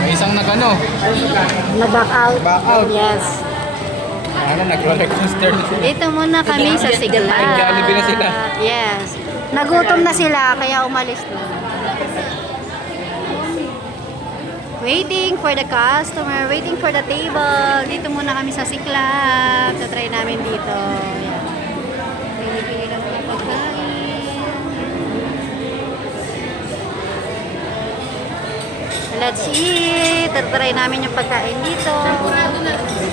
May isang nag-ano. Na-back out. Back out. Yes. Ano, nag-register na sila. Dito muna kami sa Sigla. Nag-Jollibee na sila. Yes. Nagutom na sila, kaya umalis na. Waiting for the customer, waiting for the table. Dito muna kami sa Siklab. Tatry namin dito. Yan. Pinipili na mga pagkain. Let's eat. Tatry namin yung pagkain dito.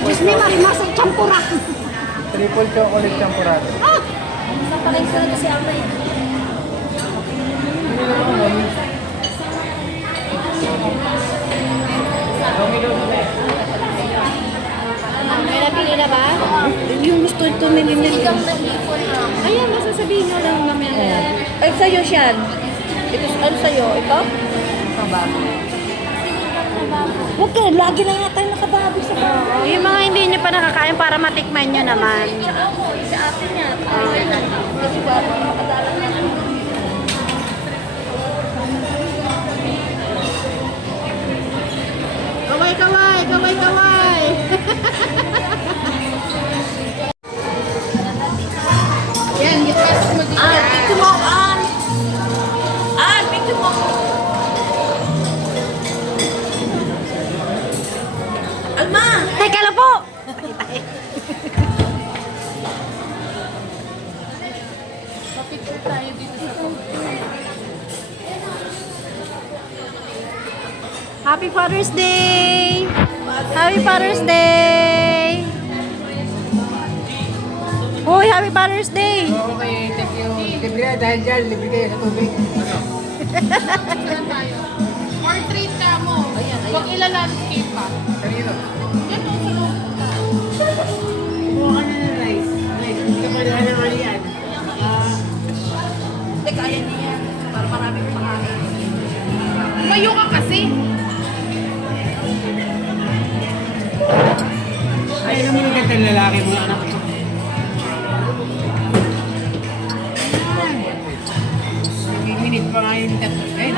Diyos me, marimas ang champura. Triple chocolate champurado. Ah! Saan pa kayo sunod kasi ako eh? May napili na ba? Yung gusto ito minimili. Ayan, masasabihin nyo lang mamaya. Ay, sa'yo siyan. Ito, ano sa'yo? Ito? Huwag ka, lagi na nga tayo nakababi sa bahay. Yung mga hindi nyo pa nakakain para matikman nyo naman. Sa atin niya. Kasi ba, makadalang na. Kaway, kaway! Kaway, kaway! Yan, yung pasok mo dito. Ah, picture mo, An. An, picture mo. Alma! Teka lang po! Papicture tayo dito sa Happy Father's Day! Happy Father's Day! Uy, Happy Father's Day! Okay, thank you. Libre dahil dyan, libre kayo sa tubig. Portrait ka mo. Huwag ilalandscape pa. Kanino? Yan o, sa loob. Kumuha ka na ng rice. Rice, hindi ka pala na mali yan. Hindi, kaya niya yan. Para marami pakain. Umayo ka kasi. Ay, alam mo yung ganda lalaki mo anak ko. Minute pa nga yung tatlo. Ay,